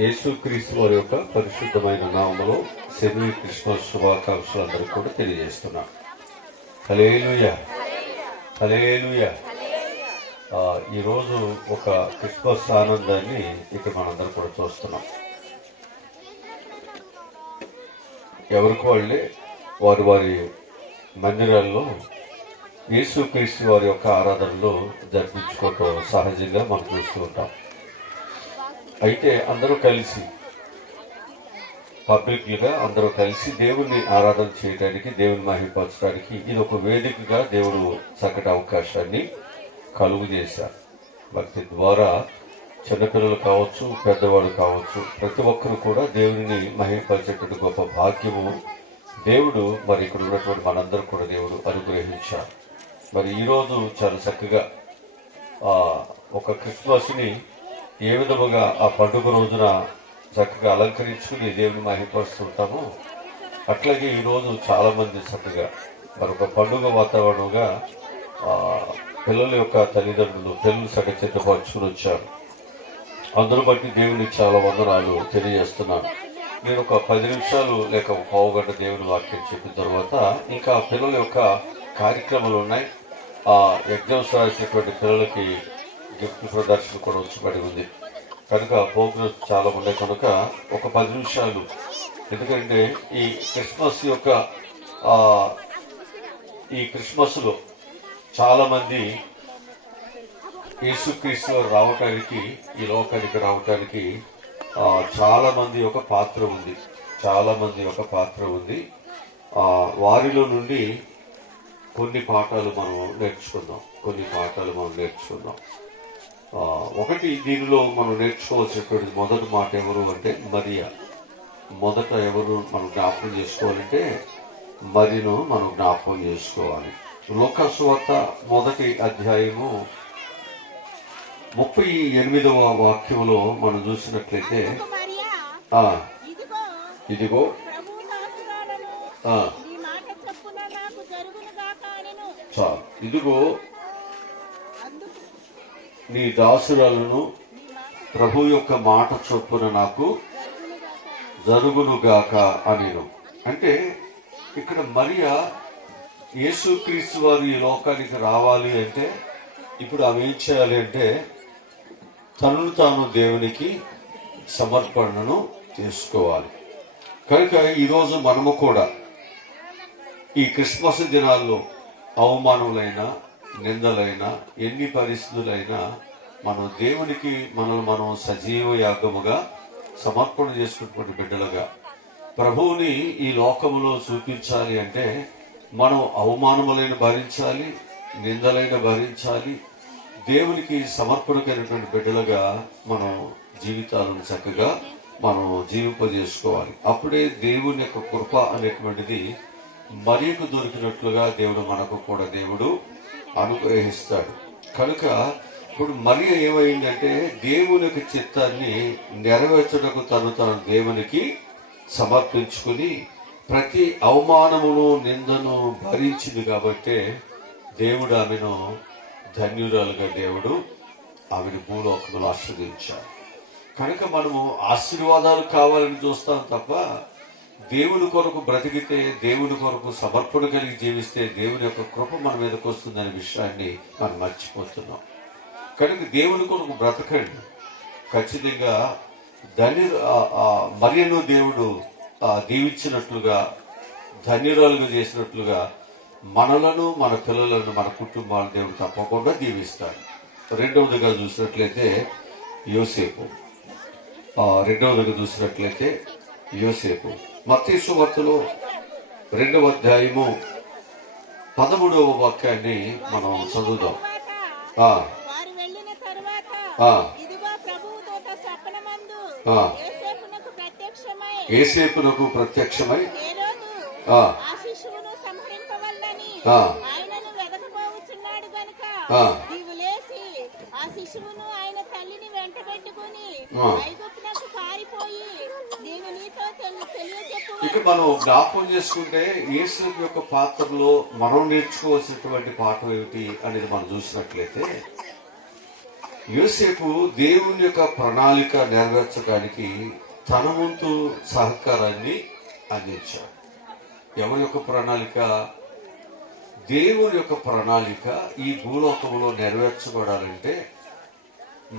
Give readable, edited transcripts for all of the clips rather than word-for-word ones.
యేసుక్రీస్తు వారి యొక్క పరిశుద్ధమైన నామములో సెమీ క్రిస్మస్ శుభాకాంక్షలు అందరికీ కూడా తెలియజేస్తున్నాం. హల్లెలూయా, హల్లెలూయా. ఈరోజు ఒక క్రిస్మస్ ఆనందాన్ని ఇక్కడ మనందరం కూడా చూస్తున్నాం. ఎవరికి వాళ్ళే వారి వారి మందిరాల్లో యేసుక్రీస్తు వారి యొక్క ఆరాధనలో జరిపించుకోవటం సహజంగా మనం చూస్తూ ఉంటాం. అయితే అందరూ కలిసి పబ్లిక్గా అందరూ కలిసి దేవుణ్ణి ఆరాధన చేయడానికి, దేవుని మహిమపరచడానికి ఇది ఒక వేదికగా దేవుడు చక్కటి అవకాశాన్ని కలుగు చేశారు. భక్తి ద్వారా చిన్నపిల్లలు కావచ్చు, పెద్దవాళ్ళు కావచ్చు, ప్రతి ఒక్కరు కూడా దేవుని మహిమపరిచేటువంటి గొప్ప భాగ్యము దేవుడు మరి ఇక్కడ ఉన్నటువంటి మనందరూ కూడా దేవుడు అనుగ్రహించారు. మరి ఈరోజు చాలా చక్కగా ఒక క్రిస్మస్ని ఏ విధముగా ఆ పండుగ రోజున చక్కగా అలంకరించుకుని దేవుని మహిమపరుస్తుంటామో అట్లాగే ఈరోజు చాలా మంది చక్కగా మరొక పండుగ వాతావరణంగా పిల్లల యొక్క తల్లిదండ్రులు పిల్లలు చక్కగా సిద్ధపరచుకుని వచ్చారు. అందరూ బట్టి దేవునికి చాలా వందనాలు తెలియజేస్తున్నాను. నేను ఒక 10 నిమిషాలు లేక ఒక పావుగంట దేవుని వాక్యం చెప్పిన తర్వాత ఇంకా పిల్లల యొక్క కార్యక్రమాలు ఉన్నాయి. ఎగ్జామ్స్ రాసినటువంటి పిల్లలకి గిఫ్ట్ ప్రదర్శన కూడా ఉంచబడి ఉంది కనుక ప్రోగ్రామ్స్ చాలా ఉన్నాయి కనుక ఒక 10 నిమిషాలు, ఎందుకంటే ఈ క్రిస్మస్లో చాలా మంది యేసుక్రీస్తు రావటానికి, ఈ లోకానికి రావటానికి చాలా మంది ఒక పాత్ర ఉంది, చాలా మంది ఒక పాత్ర ఉంది. వారిలో నుండి కొన్ని పాఠాలు మనం నేర్చుకుందాం. ఒకటి దీనిలో మనం నేర్చుకోవాల్సినటువంటి మొదటి మాట ఎవరు అంటే మరియా. మొదట ఎవరు మనం జ్ఞాపకం చేసుకోవాలంటే మరియను మనం జ్ఞాపకం చేసుకోవాలి. లూకా సువార్త 1వ అధ్యాయము 38వ వాక్యంలో మనం చూసినట్లయితే ఇదిగో ఇదిగో నీ దాసురాలను ప్రభు యొక్క మాట చొప్పున నాకు జరుగునుగాక అనేను. అంటే ఇక్కడ మరియా యేసుక్రీస్తు వారు ఈ లోకానికి రావాలి అంటే ఇప్పుడు ఆమె ఏం చేయాలి అంటే తనను తాను దేవునికి సమర్పణను చేసుకోవాలి. కనుక ఈరోజు మనము కూడా ఈ క్రిస్మస్ దినాల్లో అవమానములైనా, నిందలైనా, ఎన్ని పరిస్థితులైనా మనం దేవునికి మనం సజీవ యాగముగా సమర్పణ చేసుకున్నటువంటి బిడ్డలుగా ప్రభువుని ఈ లోకములో చూపించాలి అంటే మనం అవమానములైన భరించాలి, నిందలైన భరించాలి. దేవునికి సమర్పణకైనటువంటి బిడ్డలుగా మనం జీవితాలను చక్కగా మనం జీవింపజేసుకోవాలి. అప్పుడే దేవుని యొక్క కృప అనేటువంటిది మరియకు దొరికినట్లుగా దేవుడు మనకు కూడా దేవుడు అనుగ్రహిస్తాడు. కనుక ఇప్పుడు మరియ ఏమైందంటే దేవుని యొక్క చిత్తాన్ని నెరవేర్చడానికి తను దేవునికి సమర్పించుకుని ప్రతి అవమానమును, నిందను భరించింది కాబట్టి దేవుడు ఆమెను ధన్యురాలుగా దేవుడు ఆమెను భూలోకములు ఆశీర్వదించాడు. కనుక మనము ఆశీర్వాదాలు కావాలని చూస్తాం తప్ప దేవుని కొరకు బ్రతికితే, దేవుని కొరకు సమర్పణ కలిగి జీవిస్తే దేవుని యొక్క కృప మన మీదకి వస్తుందనే విషయాన్ని మనం మర్చిపోతున్నాం. కనుక దేవుని కొరకు బ్రతకండి. ఖచ్చితంగా మరియను దేవుడు దీవించినట్లుగా, ధన్యురాలుగా చేసినట్లుగా మనలను, మన పిల్లలను, మన కుటుంబాలను దేవుడు తప్పకుండా దీవిస్తాడు. రెండవదిగా చూసినట్లయితే యోసేపు మత్తయి సువార్తలో 2వ అధ్యాయము 13వ వాక్యాన్ని మనం చదువుదాం. యేసేపునకు ప్రత్యక్షమై ఇక మనం జ్ఞాపకం చేసుకుంటే యేసు యొక్క పాత్రలో మనం నేర్చుకోవాల్సినటువంటి పాఠం ఏమిటి అనేది మనం చూసినట్లయితే యోసేపు దేవుని యొక్క ప్రణాళిక నెరవేర్చడానికి తన వంతు సహకారాన్ని అందించాడు. ఎవరి యొక్క ప్రణాళిక? దేవుని యొక్క ప్రణాళిక ఈ భూలోకంలో నెరవేర్చబడాలంటే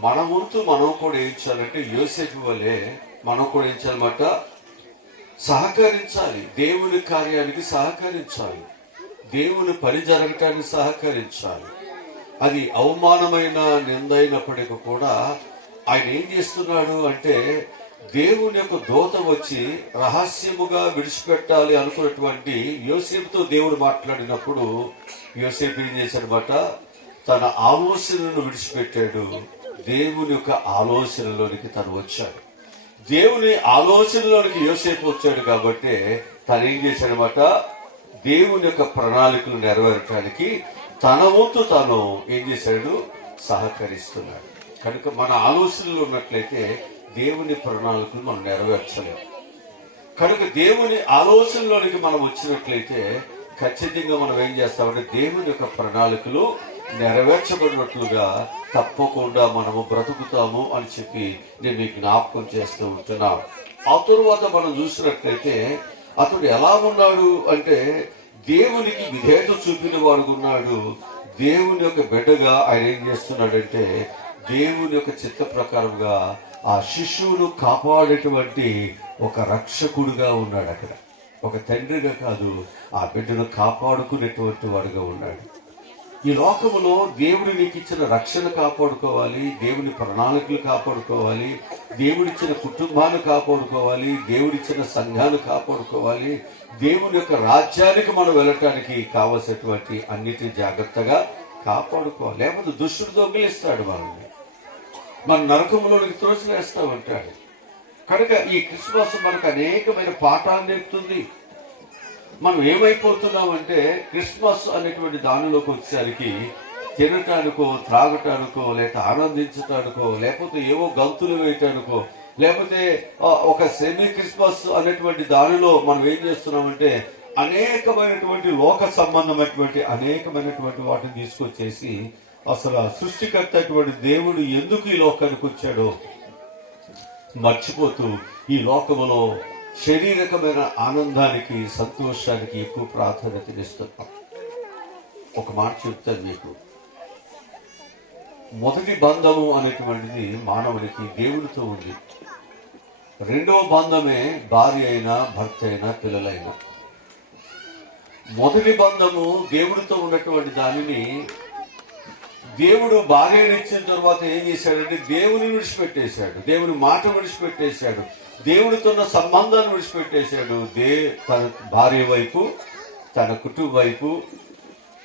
మన వంతు మనం కూడా ఏం చేయాలంటే యోసేపు వలె మనం కూడా ఏం చేయాలన్నమాట? సహకరించాలి. దేవుని కార్యానికి సహకరించాలి. దేవుని పని జరగటానికి సహకరించాలి. అది అవమానమైన నిందైనప్పటికీ కూడా ఆయన ఏం చేస్తున్నాడు అంటే దేవుని యొక్క దూత వచ్చి రహస్యముగా విడిచిపెట్టాలి అనుకున్నటువంటి యోసేపుతో దేవుడు మాట్లాడినప్పుడు యోసేపు ఏం చేశాడనమాట? తన ఆలోచనను విడిచిపెట్టాడు. దేవుని యొక్క ఆలోచనలోనికి తను వచ్చాడు. దేవుని ఆలోచనలోనికి యోసేపు వచ్చాడు కాబట్టి తను ఏం చేశాడనమాట? దేవుని యొక్క ప్రణాళికలు నెరవేరటానికి తన వంతు తాను ఏం చేశాడు? సహకరిస్తున్నాడు. కనుక మన ఆలోచనలు ఉన్నట్లయితే దేవుని ప్రణాళికలు మనం నెరవేర్చలేము. కనుక దేవుని ఆలోచనలోనికి మనం వచ్చినట్లయితే ఖచ్చితంగా మనం ఏం చేస్తామంటే దేవుని యొక్క ప్రణాళికలు నెరవేర్చబడినట్లుగా తప్పకుండా మనము బ్రతుకుతాము అని చెప్పి నేను మీకు జ్ఞాపకం చేస్తూ ఉంటున్నాను. ఆ తరువాత మనం చూసినట్లయితే అతడు ఎలా ఉన్నాడు అంటే దేవునికి విధేయత చూపిన వాడుకున్నాడు. దేవుని యొక్క బిడ్డగా ఆయన ఏం చేస్తున్నాడంటే దేవుని యొక్క చిత్త ప్రకారంగా ఆ శిశువును కాపాడేటువంటి ఒక రక్షకుడుగా ఉన్నాడు. అక్కడ ఒక తండ్రిగా కాదు, ఆ బిడ్డను కాపాడుకునేటువంటి వాడుగా ఉన్నాడు. ఈ లోకములో దేవుడు నీకు ఇచ్చిన రక్షణ కాపాడుకోవాలి, దేవుని ప్రణాళికలు కాపాడుకోవాలి, దేవుడిచ్చిన కుటుంబాన్ని కాపాడుకోవాలి, దేవుడిచ్చిన సంఘాన్ని కాపాడుకోవాలి, దేవుని యొక్క రాజ్యానికి మనం వెళ్ళటానికి కావలసినటువంటి అన్నిటిని జాగ్రత్తగా కాపాడుకోవాలి. లేకపోతే దుష్టుడు దొంగిలిస్తాడు మనల్ని, మన నరకంలోనికి త్రోసివేస్తా ఉంటాడు. కనుక ఈ క్రిస్మస్ మనకు అనేకమైన పాఠాలు నేర్పుతుంది. మనం ఏమైపోతున్నామంటే క్రిస్మస్ అనేటువంటి దానిలోకి వచ్చేసరికి తినటానికో, త్రాగటానికో, లేక ఆనందించటానికో, లేకపోతే ఏవో గంతులు వేయటానికో, లేకపోతే ఒక సెమీ క్రిస్మస్ అనేటువంటి దానిలో మనం ఏం చేస్తున్నామంటే అనేకమైనటువంటి లోక సంబంధమైనటువంటి అనేకమైనటువంటి వాటిని తీసుకొచ్చేసి అసలు సృష్టికర్త అటువంటి దేవుడు ఎందుకు ఈ లోకానికి వచ్చాడో మర్చిపోతూ ఈ లోకములో శారీరకమైన ఆనందానికి, సంతోషానికి ఎక్కువ ప్రాధాన్యతనిస్తున్నాం. ఒక మాట చెప్తాను మీకు. మొదటి బంధము అనేటువంటిది మానవునికి దేవుడితో ఉంది. రెండవ బంధమే భార్య అయినా, భర్త అయినా, పిల్లలైనా. మొదటి బంధము దేవుడితో ఉన్నటువంటి దానిని దేవుడు భార్యను ఇచ్చిన తర్వాత ఏం చేశాడంటే దేవుని విడిచిపెట్టేశాడు, దేవుని మాట విడిచిపెట్టేశాడు, దేవుడితో ఉన్న సంబంధాన్ని విడిచిపెట్టేశాడు. తన భార్య వైపు, తన కుటుంబ వైపు,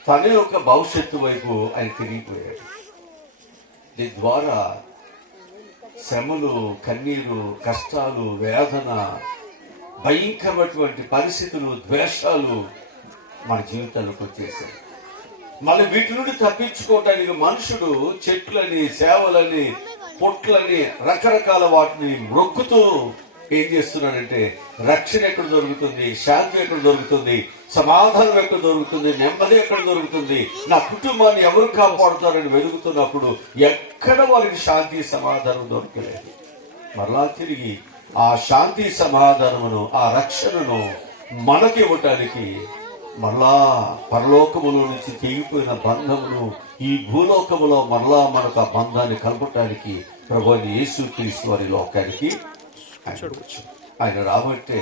తన యొక్క భవిష్యత్తు వైపు ఆయన తిరిగిపోయాడు. దీని ద్వారా శ్రమలు, కన్నీరు, కష్టాలు, వేదన, భయంకరమైనటువంటి పరిస్థితులు, ద్వేషాలు మన జీవితాల్లోకి వచ్చేసాయి. మళ్ళీ వీటి నుండి తప్పించుకోవటానికి మనుషుడు చెట్లని, సేవలని, పొట్లని, రకరకాల వాటిని మొక్కుతూ ఏం చేస్తున్నాడంటే రక్షణ ఎక్కడ దొరుకుతుంది, శాంతి ఎక్కడ దొరుకుతుంది, సమాధానం ఎక్కడ దొరుకుతుంది, నెమ్మది ఎక్కడ దొరుకుతుంది, నా కుటుంబాన్ని ఎవరు కాపాడుతారని వెతుకుతున్నప్పుడు ఎక్కడ వారికి శాంతి సమాధానం దొరకలేదు. మరలా తిరిగి ఆ శాంతి సమాధానమును, ఆ రక్షణను మనకి ఇవ్వటానికి మరలా పరలోకములో నుంచి తెగిపోయిన బంధమును ఈ భూలోకములో మరలా మనకు ఆ బంధాన్ని కలపటానికి ప్రభువైన యేసుక్రీస్తు వారి లోకానికి ఆయన రాబట్టే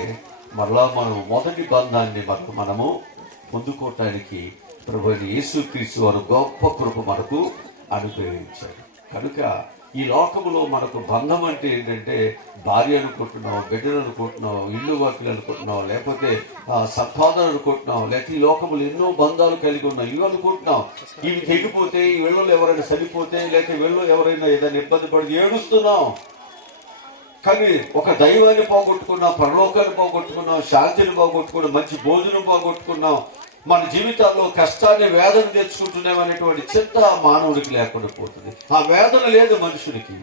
మరలా మనం మొదటి బంధాన్ని మనము పొందుకోవటానికి ప్రభువైన యేసుక్రీస్తు వారు గొప్ప కృప మనకు అనుగ్రహించారు. కనుక ఈ లోకములో మనకు బంధం అంటే ఏంటంటే భార్య అనుకుంటున్నాం, బిడ్డలు అనుకుంటున్నాం, ఇల్లు వాకిలు అనుకుంటున్నాం, లేకపోతే సంపాదన అనుకుంటున్నాం, లేకపోతే ఈ లోకములు ఎన్నో బంధాలు కలిగి ఉన్నాం, ఇవి అనుకుంటున్నాం. ఇవి తెగిపోతే, ఈ వీళ్ళలో ఎవరైనా చనిపోతే, లేకపోతే వీళ్ళు ఎవరైనా ఏదైనా ఇబ్బంది పడి ఏడుస్తున్నాం. కానీ ఒక దైవాన్ని పోగొట్టుకున్నాం, పరలోకాన్ని పోగొట్టుకున్నాం, శాంతిని పోగొట్టుకున్నాం, మంచి భోజనం పోగొట్టుకున్నాం, మన జీవితాల్లో కష్టాన్ని, వేదన తెచ్చుకుంటున్నాం అనేటువంటి చింత మానవుడికి లేకుండా పోతుంది. ఆ వేదన లేదు మనుషుడికి.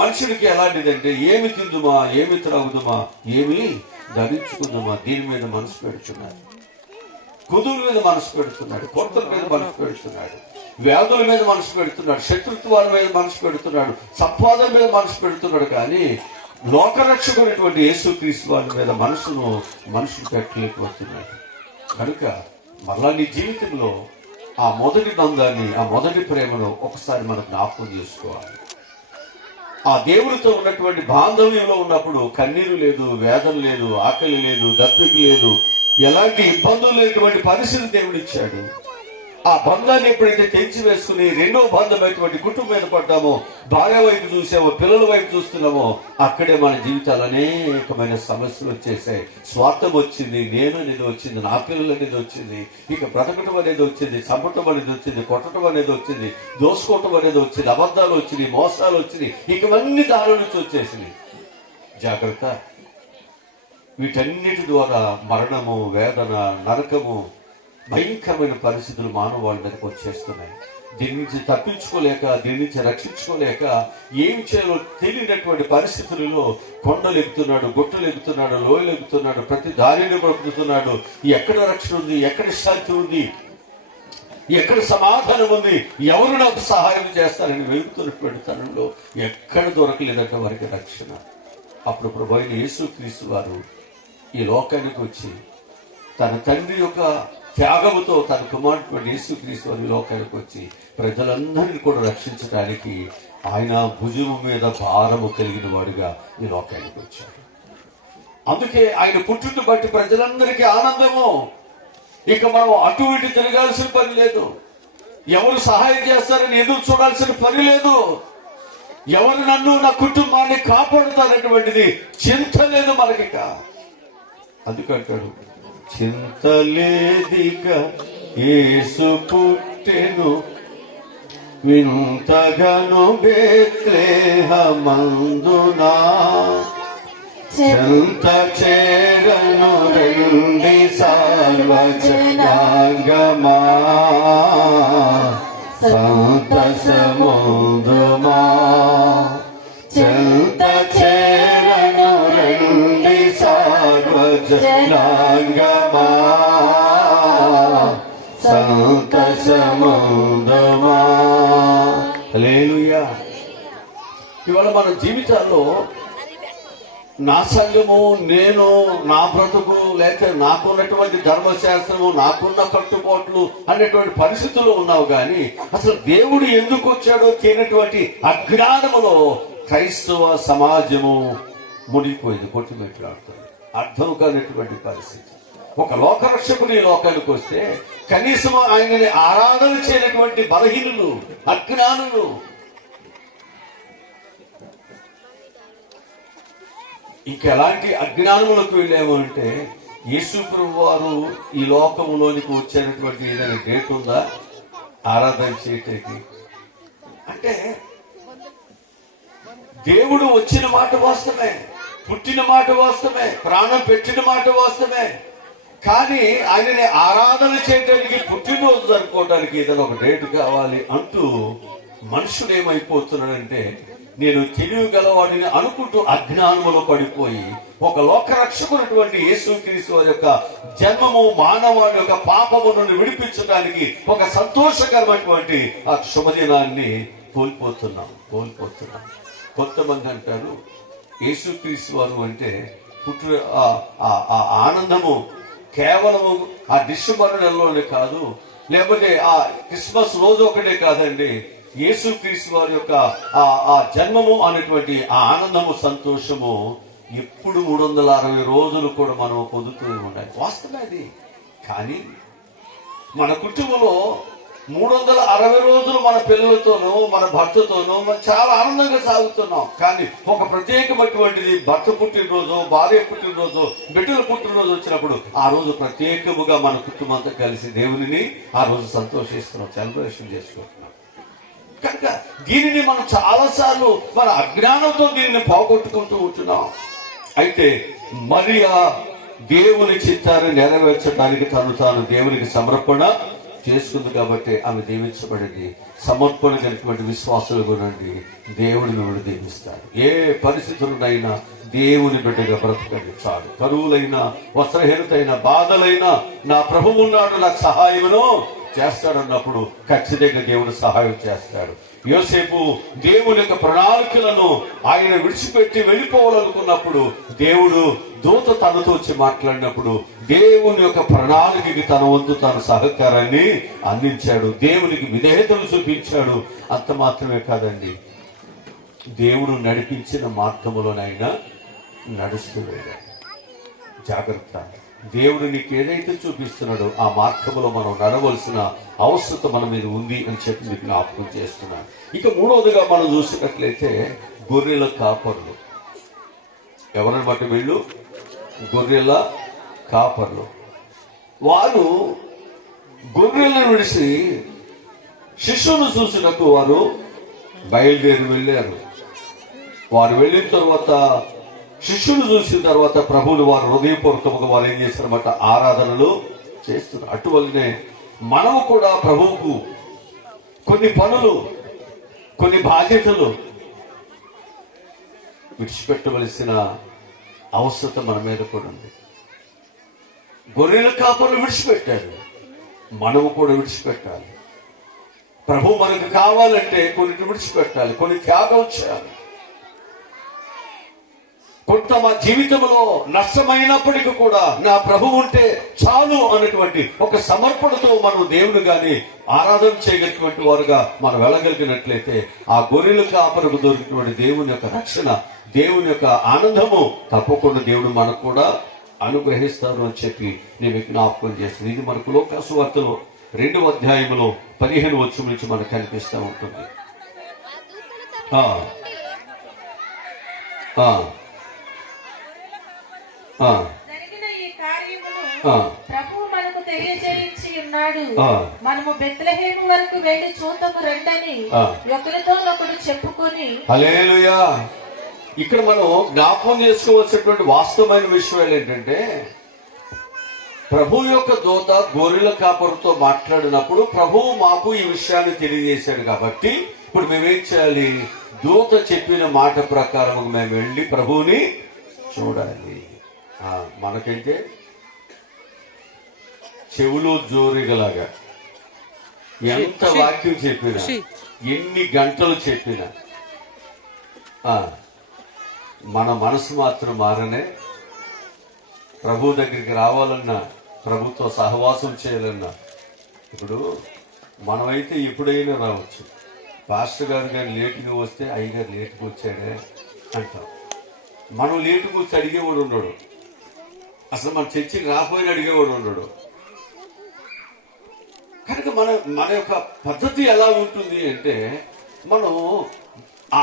మనుషుడికి ఎలాంటిదంటే ఏమి తిందుమా, ఏమి త్రాగుదుమా, ఏమి ధరించుకుందామా, దీని మీద మనసు పెడుతున్నాడు, కుదురు మీద మనసు పెడుతున్నాడు, కొరతల మీద మనసు పెడుతున్నాడు. వ్యాధుల మీద మనసు పెడుతున్నాడు, శత్రుత్వాల మీద మనసు పెడుతున్నాడు, సంపాదన మీద మనసు పెడుతున్నాడు. కానీ లోకరక్షకుడైనటువంటి యేసుక్రీస్తు వారి మీద మనసును పెట్టలేకపోతున్నాడు. కనుక మరలా నీ జీవితంలో ఆ మొదటి బంధాన్ని, ఆ మొదటి ప్రేమను ఒకసారి మనం జ్ఞాపకం చేసుకోవాలి. ఆ దేవుడితో ఉన్నటువంటి బాంధవ్యంలో ఉన్నప్పుడు కన్నీరు లేదు, వేదన లేదు, ఆకలి లేదు, దప్పిక లేదు, ఎలాంటి ఇబ్బందులు లేనటువంటి పరిస్థితి దేవుడిచ్చాడు. ఆ బంధాన్ని ఎప్పుడైతే తెంచి వేసుకుని రెండో బంధమైనటువంటి కుటుంబం మీద పడ్డామో, భార్య వైపు చూసామో, పిల్లల వైపు చూస్తున్నామో, అక్కడే మన జీవితాలు అనేకమైన సమస్యలు వచ్చేసాయి. స్వార్థం వచ్చింది, నేను అనేది వచ్చింది, నా పిల్లలు అనేది వచ్చింది, ఇక బ్రతకటం అనేది వచ్చింది, చంపటం అనేది వచ్చింది, కొట్టడం అనేది వచ్చింది, దోసుకోవటం అనేది వచ్చింది, అబద్ధాలు వచ్చినాయి, మోసాలు వచ్చినాయి, ఇకవన్నీ దాని నుంచి వచ్చేసినాయి. జాగ్రత్త. వీటన్నిటి ద్వారా మరణము, వేదన, నరకము, భయంకరమైన పరిస్థితులు మానవాళ్ళ మీదకి వచ్చేస్తున్నాయి. దీని నుంచి తప్పించుకోలేక, దీని నుంచి రక్షించుకోలేక, ఏమి చేయాలో తెలియనటువంటి పరిస్థితులలో కొండలు ఎక్కుతున్నాడు, గుట్టలు ఎక్కుతున్నాడు, లోయలు ఎక్కుతున్నాడు, ప్రతి దారిని బ్రతుకుతున్నాడు. ఎక్కడ రక్షణ ఉంది, ఎక్కడ శాంతి ఉంది, ఎక్కడ సమాధానం ఉంది, ఎవరు నాకు సహాయం చేస్తారని వెలుగుతున్నటువంటి తనంలో ఎక్కడ దొరకలేదంటే వారికి రక్షణ. అప్పుడు ప్రభువైన యేసుక్రీస్తు వారు ఈ లోకానికి వచ్చి తన తండ్రి యొక్క త్యాగముతో తన కుమారుడు యేసుక్రీస్తు వారి లోకానికి వచ్చి ప్రజలందరినీ కూడా రక్షించడానికి ఆయన భుజము మీద భారము కలిగిన వాడిగా ఈ లోకానికి వచ్చాడు. అందుకే ఆయన పుట్టును బట్టి ప్రజలందరికీ ఆనందము. ఇక మనం అటు ఇటు తిరగాల్సిన పని లేదు, ఎవరు సహాయం చేస్తారని ఎదురు చూడాల్సిన పని లేదు, ఎవరు నన్ను, నా కుటుంబాన్ని కాపాడుతారనేటువంటిది చింత లేదు మనకిక. అందుకంటాడు, చింతలేదిక యేసు పుట్టెను వింతగను బెత్లెహేమందునా, చెంత చేరను రండి సర్వజనాంగమా, సంతసముందుమా, చెంత చేరను రండి సర్వజనాంగమా, సంతసముందుమా. హల్లెలూయా. ఇవాళ మన జీవితాల్లో నా సంఘము, నేను, నా బ్రతుకు, లేక నాకున్నటువంటి ధర్మశాస్త్రము, నాకున్న కట్టుబాట్లు అనేటువంటి పరిస్థితుల్లో ఉన్నావు. కానీ అసలు దేవుడు ఎందుకు వచ్చాడో తెలియనటువంటి అజ్ఞానములో క్రైస్తవ సమాజము మునిగిపోయింది, కొట్టుమెట్లాడుతుంది. అర్థం కానటువంటి పరిస్థితి. ఒక లోకరక్షకుని లోకానికి వస్తే కనీసం ఆయనని ఆరాధన చేయనటువంటి బలహీనులు, అజ్ఞానులు, ఇంకెలాంటి అజ్ఞానములకు వెళ్ళాము అంటే, యేసు ప్రభువు వారు ఈ లోకములోనికి వచ్చేటటువంటి ఏదైనా డేట్ ఉందా ఆరాధన చేయటానికి? అంటే దేవుడు వచ్చిన మాట వాస్తవమే, పుట్టిన మాట వాస్తవమే, ప్రాణం పెట్టిన మాట వాస్తవమే. కానీ ఆయనని ఆరాధన చేయడానికి, పుట్టినరోజు జరుపుకోవడానికి ఏదైనా ఒక డేట్ కావాలి అంటూ మనుషులు ఏమైపోతున్నాడంటే, నేను తెలివి గలవాడిని అనుకుంటూ అజ్ఞానములో పడిపోయి ఒక లోకరక్షకునటువంటి యేసుక్రీస్తు వారి యొక్క జన్మము, మానవాడి యొక్క పాపము నుండి విడిపించడానికి ఒక సంతోషకరమైనటువంటి ఆ శుభదినాన్ని కోల్పోతున్నాం. కొంతమంది అంటారు, యేసుక్రీస్తు వారు అంటే పుట్టు ఆ ఆనందము కేవలము ఆ డిసెంబర్ నెలలోనే కాదు, లేకపోతే ఆ క్రిస్మస్ రోజు ఒకటే కాదండి. యేసుక్రీస్తు వారి యొక్క ఆ జన్మము అనేటువంటి ఆ ఆనందము, సంతోషము ఎప్పుడు 360 రోజులు కూడా మనం పొందుతూ ఉండాలి. వాస్తవమే అది. కానీ మన కుటుంబంలో 360 రోజులు మన పిల్లలతోనూ, మన భర్తతోనూ మనం చాలా ఆనందంగా సాగుతున్నాం. కానీ ఒక ప్రత్యేకమైనటువంటిది భర్త పుట్టినరోజు, భార్య పుట్టినరోజు, బిడ్డల పుట్టినరోజు వచ్చినప్పుడు ఆ రోజు ప్రత్యేకముగా మన కుటుంబం అంతా కలిసి దేవునిని ఆ రోజు సంతోషిస్తున్నాం, సెలబ్రేషన్ చేసుకుంటున్నాం. కనుక దీనిని మనం చాలాసార్లు మన అజ్ఞానంతో దీనిని పోగొట్టుకుంటూ ఉంటున్నాం. అయితే మరియా దేవుని చిత్తాన్ని నెరవేర్చడానికి తాను దేవునికి సమర్పణ చేసుకుంది కాబట్టి ఆమె దీవించబడింది. సమర్పణ కలిగినటువంటి విశ్వాసాలు కొనండి, దేవుడిని మిమ్మల్ని దీవిస్తారు. ఏ పరిస్థితులనైనా దేవుని బిడ్డగా బ్రతకండి చాలు. కరువులైనా, వస్త్రహీనతైనా, బాధలైనా నా ప్రభువు ఉన్నాడు, నాకు సహాయమును చేస్తాడన్నప్పుడు ఖచ్చితంగా దేవుడు సహాయం చేస్తాడు. యోసేపు దేవుని యొక్క ప్రణాళికలను ఆయన విడిచిపెట్టి వెళ్ళిపోవాలనుకున్నప్పుడు దేవుడు దూత తనతో వచ్చి మాట్లాడినప్పుడు దేవుని యొక్క ప్రణాళికకి తన వంతు తన సహకారాన్ని అందించాడు. దేవునికి విధేయతను చూపించాడు. అంత మాత్రమే కాదండి, దేవుడు నడిపించిన మార్గములోనైనా నడుస్తూ వెళ్ళాడు. జాగ్రత్త, దేవుడు నీకు ఏదైతే చూపిస్తున్నాడో ఆ మార్గంలో మనం నడవలసిన అవసరం మన మీద ఉంది అని చెప్పి మీకు జ్ఞాపకం చేస్తున్నాను. ఇక మూడవదిగా మనం చూసినట్లయితే గొర్రెల కాపర్లు. ఎవరన్నమాట వీళ్ళు? గొర్రెల కాపర్లు. వారు గొర్రెలను విడిచి శిశువును చూసినట్టు వారు బయలుదేరి వెళ్ళారు. వారు వెళ్ళిన తర్వాత శిష్యులు చూసిన తర్వాత ప్రభువులు వారు హృదయపూర్వకముగా వారు ఏం చేస్తారన్నమాట? ఆరాధనలు చేస్తున్నారు. అటువల్లనే మనము కూడా ప్రభువుకు కొన్ని పనులు, కొన్ని బాధ్యతలు విడిచిపెట్టవలసిన అవసరం మన మీద కూడా ఉంది. గొర్రెల కాపర్లు విడిచిపెట్టారు, మనము కూడా విడిచిపెట్టాలి. ప్రభు మనకు కావాలంటే కొన్ని విడిచిపెట్టాలి, కొన్ని త్యాగం చేయాలి. కొంత మా జీవితంలో నష్టమైనప్పటికీ కూడా నా ప్రభు ఉంటే చాలు అన్నటువంటి ఒక సమర్పణతో మనం దేవుని గాని ఆరాధన చేయగలిగినటువంటి వారుగా మనం వెళ్ళగలిగినట్లయితే ఆ గొర్రెల కాపరకు దొరికినటువంటి దేవుని యొక్క రక్షణ, దేవుని యొక్క ఆనందము తప్పకుండా దేవుడు మనకు కూడా అనుగ్రహిస్తారు అని చెప్పి నేను జ్ఞాపకం చేస్తాను. ఇది మనకు లోక సువార్తలో 2వ అధ్యాయంలో 15 వచనం నుంచి మనకు కనిపిస్తూ ఉంటుంది. జరిగిన ఈ కార్యమును ప్రభువు మనకు తెలియజేయించి ఉన్నాడు. మనము బెత్లెహేము వరకు వెళ్లి చూతము రండని ఒకరితో ఒకడు చెప్పుకొని. హల్లెలూయా. ఇక్కడ మనం జ్ఞాపకం చేసుకోవాల్సినటువంటి వాస్తవమైన విషయాలు ఏంటంటే, ప్రభు యొక్క దూత గొర్రెల కాపరుతో మాట్లాడినప్పుడు ప్రభువు మాకు ఈ విషయాన్ని తెలియజేశాడు కాబట్టి ఇప్పుడు మేమేం చేయాలి? దూత చెప్పిన మాట ప్రకారం మేము వెళ్ళి ప్రభువుని చూడాలి. మనకైతే చెవులో జోరిగలాగా ఎంత వాక్యం చెప్పినా, ఎన్ని గంటలు చెప్పినా మన మనసు మాత్రం మారనే. ప్రభు దగ్గరికి రావాలన్నా, ప్రభుతో సహవాసం చేయాలన్నా, ఇప్పుడు మనమైతే ఎప్పుడైనా రావచ్చు. పాస్టర్ గారు కానీ లేటుగా వస్తే అయ్యగారు లేటుగా వచ్చాడే అంటాం. మనం లేటుగా వచ్చి అడిగేవాడు ఉన్నాడు, అసలు మన చర్చికి రాకపోయినా అడిగేవాడు ఉన్నాడు. కనుక మన యొక్క పద్ధతి ఎలా ఉంటుంది అంటే, మనం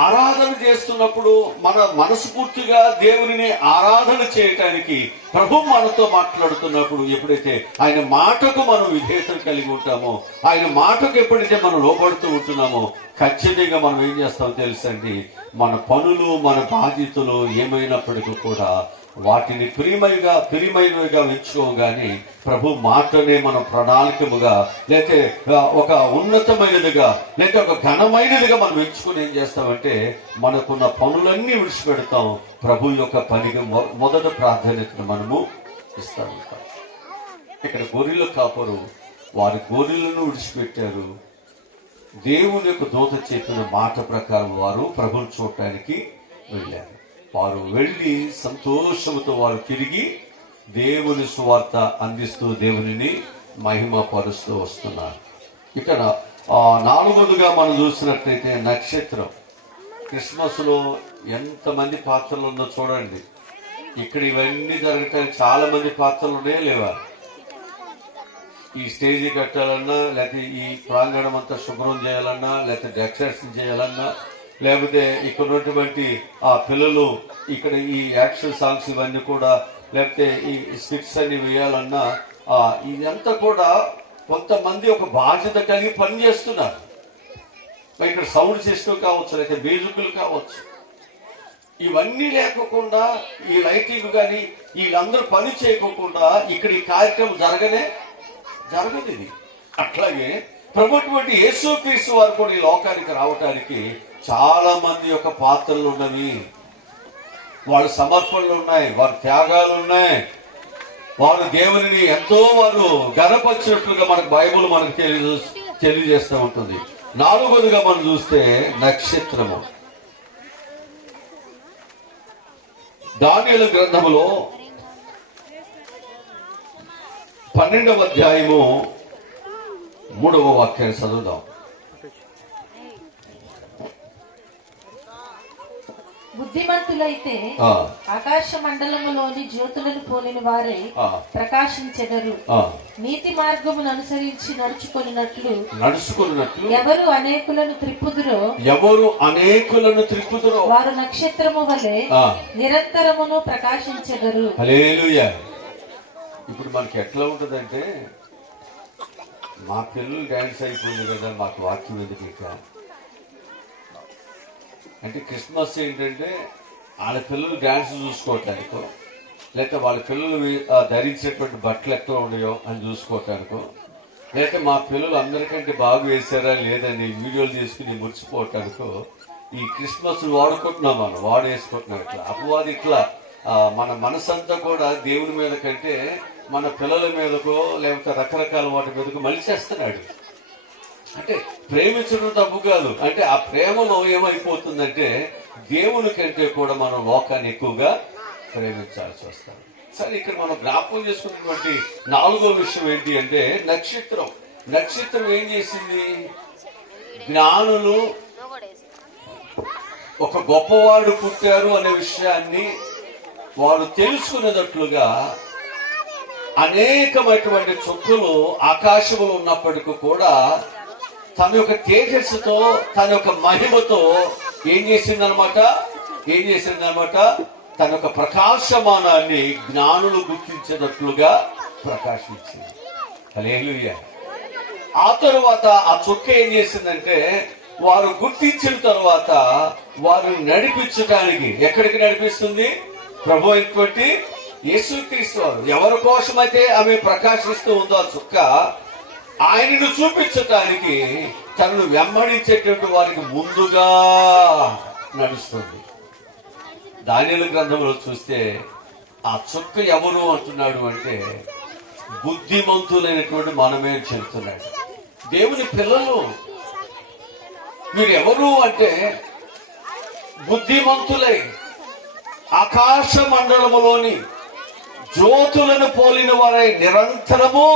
ఆరాధన చేస్తున్నప్పుడు మన మనస్ఫూర్తిగా దేవునిని ఆరాధన చేయటానికి ప్రభు మనతో మాట్లాడుతున్నప్పుడు ఎప్పుడైతే ఆయన మాటకు మనం విధేయతను కలిగి ఉంటామో, ఆయన మాటకు ఎప్పుడైతే మనం లోబడుతూ ఉంటున్నామో ఖచ్చితంగా మనం ఏం చేస్తామో తెలుసండి, మన పనులు, మన బాధ్యతలు ఏమైనప్పటికీ కూడా వాటిని ప్రియమైనవిగా ఎంచుకోగానే ప్రభు మాటనే మనం ప్రణాళికముగా, లేకపోతే ఒక ఉన్నతమైనదిగా, లేకపోతే ఒక ఘనమైనదిగా మనం ఎంచుకుని ఏం చేస్తామంటే మనకున్న పనులన్నీ విడిచిపెడతాం. ప్రభు యొక్క పనికి మొదటి ప్రాధాన్యతను మనము ఇస్తా ఉంటాం. ఇక్కడ గొర్రెల కాపరు వారి గొర్రెలను విడిచిపెట్టారు. దేవుని యొక్క దూత చెప్పిన మాట ప్రకారం వారు ప్రభువును చూడటానికి వెళ్ళారు. వారు వెళ్ళి సంతోషంతో వారు తిరిగి దేవుని సువార్త అందిస్తూ దేవునిని మహిమపరుస్తూ వస్తున్నారు. ఇక్కడ 4వదిగా మనం చూసినట్లయితే నక్షత్రం. క్రిస్మస్ లో ఎంతమంది పాత్రలు ఉందో చూడండి. ఇక్కడ ఇవన్నీ జరగటానికి చాలా మంది పాత్రలు ఉన్నాయా లేవా? ఈ స్టేజీ కట్టాలన్నా, లేకపోతే ఈ ప్రాంగణం అంతా శుభ్రం చేయాలన్నా, లేకపోతే డెకరేషన్ చేయాలన్నా, లేకపోతే ఇక్కడ ఉన్నటువంటి ఆ పిల్లలు ఇక్కడ ఈ యాక్షన్ సాంగ్స్ ఇవన్నీ కూడా, లేకపోతే ఈ స్కిట్స్ అన్ని వేయాలన్నా ఇదంతా కూడా కొంతమంది ఒక బాధ్యత కలిగి పనిచేస్తున్నారు. ఇక్కడ సౌండ్ సిస్టమ్ కావచ్చు, లేకపోతే మ్యూజిక్లు కావచ్చు. ఇవన్నీ లేకోకుండా, ఈ లైటింగ్ కానీ వీళ్ళందరూ పని చేయకోకుండా ఇక్కడ ఈ కార్యక్రమం జరగదు. ఇది అట్లాగే ప్రభుత్వం యేసుక్రీస్తు వారు కూడా ఈ లోకానికి రావటానికి చాలా మంది యొక్క పాత్రలు ఉన్నవి, వాళ్ళ సమర్పణలు ఉన్నాయి, వారి త్యాగాలు ఉన్నాయి. వారు దేవునిని ఎంతో వారు గర్వపరిచినట్లుగా మనకు బైబుల్ మనకు తెలియజేస్తూ ఉంటుంది. నాలుగోదిగా మనం చూస్తే నక్షత్రము. దానియేలు గ్రంథములో 12వ అధ్యాయము 3వ వాక్యాన్ని చదువుదాం. బుద్ధిమంతులైతే ఆకాశ మండలములోని జ్యోతులను పోలిన వారే ప్రకాశించెదరు. నీతి మార్గమును అనుసరించి నడుచుకున్నట్లు ఎవరు అనేకులను త్రిప్పుదురో వారు నక్షత్రము వలె నిరంతరమును ప్రకాశించెదరు. హల్లెలూయా. ఇప్పుడు మనకి ఎట్లా ఉంటుందంటే, మా పిల్లలు డాన్స్ అయిపోయింది కదా, మాకు వాక్యం ఎందుకు ఇంకా అంటే క్రిస్మస్ ఏంటంటే వాళ్ళ పిల్లలు డాన్స్ చూసుకోవటానికో, లేకపోతే వాళ్ళ పిల్లలు ధరించేటువంటి బట్టలు ఎట్లా ఉన్నాయో అని చూసుకోవటానికో, లేకపోతే మా పిల్లలు అందరికంటే బాగా వేశారా లేదని వీడియోలు తీసుకుని మురిచిపోవటానికో ఈ క్రిస్మస్ వాడుకుంటున్నాం, మనం వాడేసుకుంటున్నాం. ఇట్లా అపవాది ఇట్లా మన మనసంతా కూడా దేవుని మీద కంటే మన పిల్లల మీదకో లేకపోతే రకరకాల వాటి మీదకో మలిచేస్తున్నాడు. అంటే ప్రేమించడం తప్పు కాదు, అంటే ఆ ప్రేమలో ఏమైపోతుందంటే దేవుని కంటే కూడా మనం లోకాన్ని ఎక్కువగా ప్రేమించాల్సి వస్తుంది. సరే, ఇక్కడ మనం జ్ఞాపకం చేసుకున్నటువంటి నాలుగో విషయం ఏంటి అంటే నక్షత్రం. నక్షత్రం ఏం చేసింది? జ్ఞానులు ఒక గొప్పవాడు పుట్టారు అనే విషయాన్ని వారు తెలుసుకునేటట్లుగా అనేకమైనటువంటి చుక్కలు ఆకాశంలో ఉన్నప్పటికీ కూడా తన యొక్క తేజస్సుతో, తన యొక్క మహిమతో ఏం చేసిందనమాట తన యొక్క ప్రకాశమానాన్ని జ్ఞానులు గుర్తించేటట్లుగా ప్రకాశించింది. హల్లెలూయా. ఆ తరువాత ఆ చుక్క ఏం చేసిందంటే వారు గుర్తించిన తర్వాత వారు నడిపించడానికి ఎక్కడికి నడిపిస్తుంది? ప్రభు అయినటువంటి యేసుక్రీస్తు వారు. ఎవరి కోసమైతే ఆమె ప్రకాశిస్తూ ఉందో ఆ చుక్క, ఆయనను చూపించటానికి తనను వెంబడించేటువంటి వారికి ముందుగా నడుస్తుంది. దానియేలు గ్రంథంలో చూస్తే ఆ చుక్క ఎవరు అంటున్నాడు అంటే బుద్ధిమంతులైనటువంటి మనమే చెప్తున్నాడు. దేవుని పిల్లలు మీరు ఎవరు అంటే బుద్ధిమంతులై ఆకాశ మండలములోని జ్యోతులను పోలిన వారై నిరంతరము.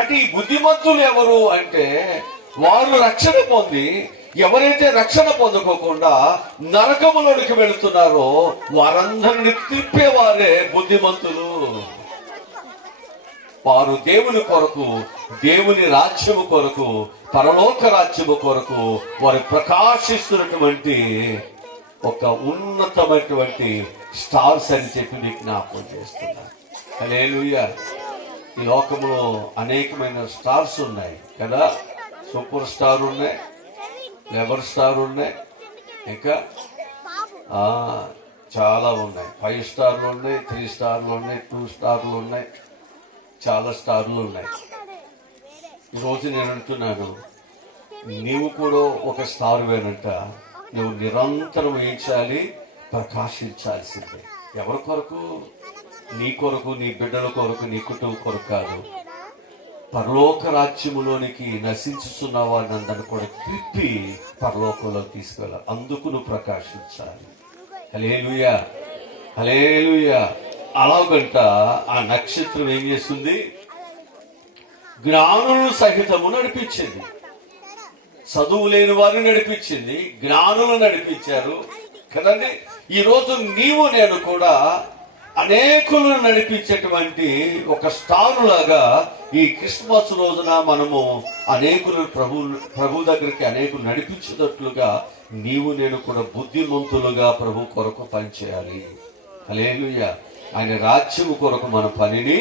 అంటే ఈ బుద్ధిమంతులు ఎవరు అంటే వారు రక్షణ పొంది, ఎవరైతే రక్షణ పొందుకోకుండా నరకములోనికి వెళుతున్నారో వారందరిని తిప్పేవారే బుద్ధిమంతులు. వారు దేవుని కొరకు, దేవుని రాజ్యము కొరకు, పరలోక రాజ్యము కొరకు వారు ప్రకాశిస్తున్నటువంటి ఒక ఉన్నతమైనటువంటి స్టార్స్ అని చెప్పి మీకు జ్ఞాపకం చేస్తున్నా. హల్లెలూయా. ఈ లోకంలో అనేకమైన స్టార్స్ ఉన్నాయి కదా. సూపర్ స్టార్ ఉన్నాయి, లెవర్ స్టార్ ఉన్నాయి, ఇంకా చాలా ఉన్నాయి. 5 స్టార్లు ఉన్నాయి, 3 స్టార్లు ఉన్నాయి, 2 స్టార్లు ఉన్నాయి, చాలా స్టార్లు ఉన్నాయి. ఈరోజు నేను అంటున్నాను, నీవు కూడా ఒక స్టార్ వేనంట. నువ్వు నిరంతరం ఏం చేయాలి? ప్రకాశించాల్సిందే. ఎవరి కొరకు? నీ కొరకు, నీ బిడ్డల కొరకు, నీ కుటుంబం కొరకు కాదు. పరలోక రాజ్యములోనికి నశించుతున్న వారిని అందరిని కూడా తిప్పి పరలోకంలో తీసుకెళ్ళాలి. అందుకు నువ్వు ప్రకాశించాలి. హల్లెలూయా, హల్లెలూయా. అలాగంట ఆ నక్షత్రం ఏం చేస్తుంది? జ్ఞానులను సహితము నడిపించింది. చదువు లేని వారిని నడిపించింది, జ్ఞానులు నడిపించారు కదండి. ఈరోజు నీవు నేను కూడా అనేకులను నడిపించేటువంటి ఒక స్టార్ లాగా ఈ క్రిస్మస్ రోజున మనము అనేకులను ప్రభు దగ్గరికి అనేకులు నడిపించేటట్లుగా నీవు నేను కూడా బుద్ధిమంతులుగా ప్రభు కొరకు పనిచేయాలి. హల్లెలూయా. ఆయన రాజ్యము కొరకు మన పనిని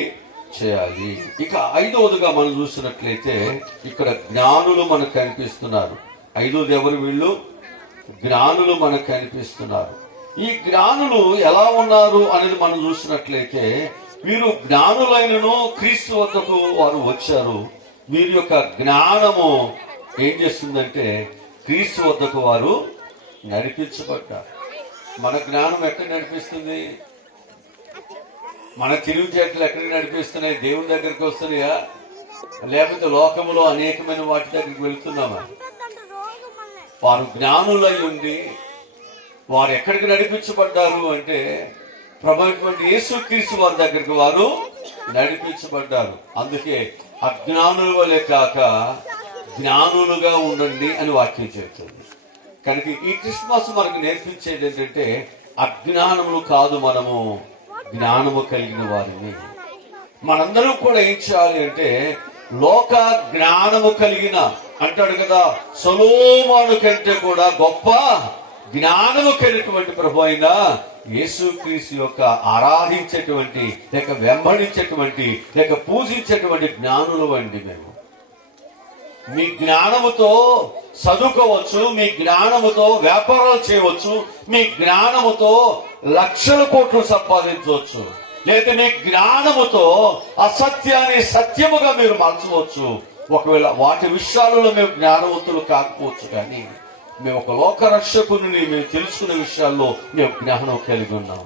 చేయాలి. ఇక 5వదిగా మనం చూసినట్లయితే ఇక్కడ జ్ఞానులు మనకు కనిపిస్తున్నారు. 5వది ఎవరు? వీళ్ళు జ్ఞానులు మనకు కనిపిస్తున్నారు. ఈ జ్ఞానులు ఎలా ఉన్నారు అనేది మనం చూసినట్లయితే వీరు జ్ఞానులైనను క్రీస్తు వద్దకు వారు వచ్చారు. వీరి యొక్క జ్ఞానము ఏం చేస్తుందంటే క్రీస్తు వద్దకు వారు నడిపించబడ్డారు. మన జ్ఞానం ఎక్కడ నడిపిస్తుంది? మన తెలివితేటలు ఎక్కడికి నడిపిస్తున్నాయి? దేవుని దగ్గరికి వస్తున్నాయా, లేకపోతే లోకములో అనేకమైన వాటి దగ్గరికి వెళ్తున్నామా? వారు జ్ఞానులై ఉండి వారు ఎక్కడికి నడిపించబడ్డారు అంటే ప్రభువైనటువంటి యేసుక్రీస్తు వారి దగ్గరికి వారు నడిపించబడ్డారు. అందుకే అజ్ఞానుల వలె కాక జ్ఞానులుగా ఉండండి అని వాక్యం చెప్తుంది. కనుక ఈ క్రిస్మస్ మనకు నేర్పించేది ఏంటంటే అజ్ఞానములు కాదు, మనము జ్ఞానము కలిగిన వారిని. మనందరం కూడా ఏం చేయాలి అంటే లోక జ్ఞానము కలిగిన, అంటాడు కదా, సొలొమోను కంటే కూడా గొప్ప జ్ఞానము కలిగినటువంటి ప్రభు అయిన యేసుక్రీస్తు యొక్క ఆరాధించేటువంటి లేక వెంబడించేటువంటి లేక పూజించేటువంటి జ్ఞానులు అండి. మేము మీ జ్ఞానముతో చదువుకోవచ్చు, మీ జ్ఞానముతో వ్యాపారాలు చేయవచ్చు, మీ జ్ఞానముతో లక్షల కోట్లు సంపాదించవచ్చు, లేదా మీ జ్ఞానముతో అసత్యాన్ని సత్యముగా మీరు మార్చవచ్చు. ఒకవేళ వాటి విషయాలలో మేము జ్ఞానవంతులు కాకపోవచ్చు, కానీ మేము ఒక లోక రక్షకుని మేము తెలుసుకునే విషయాల్లో మేము జ్ఞానం కలిగి ఉన్నాం.